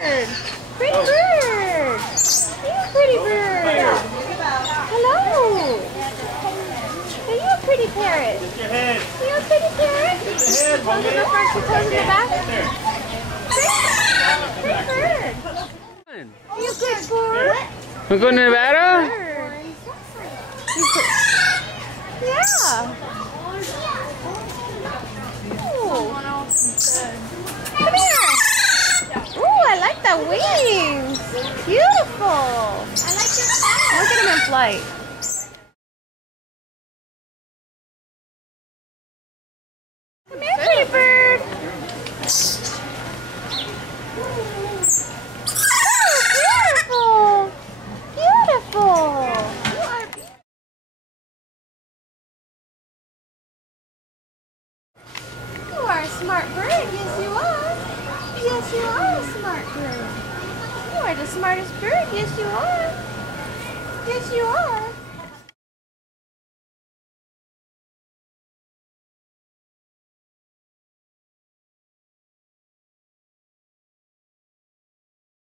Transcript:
Pretty bird! You pretty bird! Hello! Are you a pretty parrot? Lift your head. Are you a pretty parrot? Lift your head, Close the front, you close in the back. Pretty bird! Are you a good bird? We go to Nevada? Yeah! Ooh. Come here! Ooh, I like the wings! Beautiful! I like your style. Look at him in flight. Come here, pretty bird! Oh, beautiful! Beautiful! You are a smart bird. Yes, you are. Yes, you are a smart bird. You are the smartest bird. Yes, you are. Yes, you are.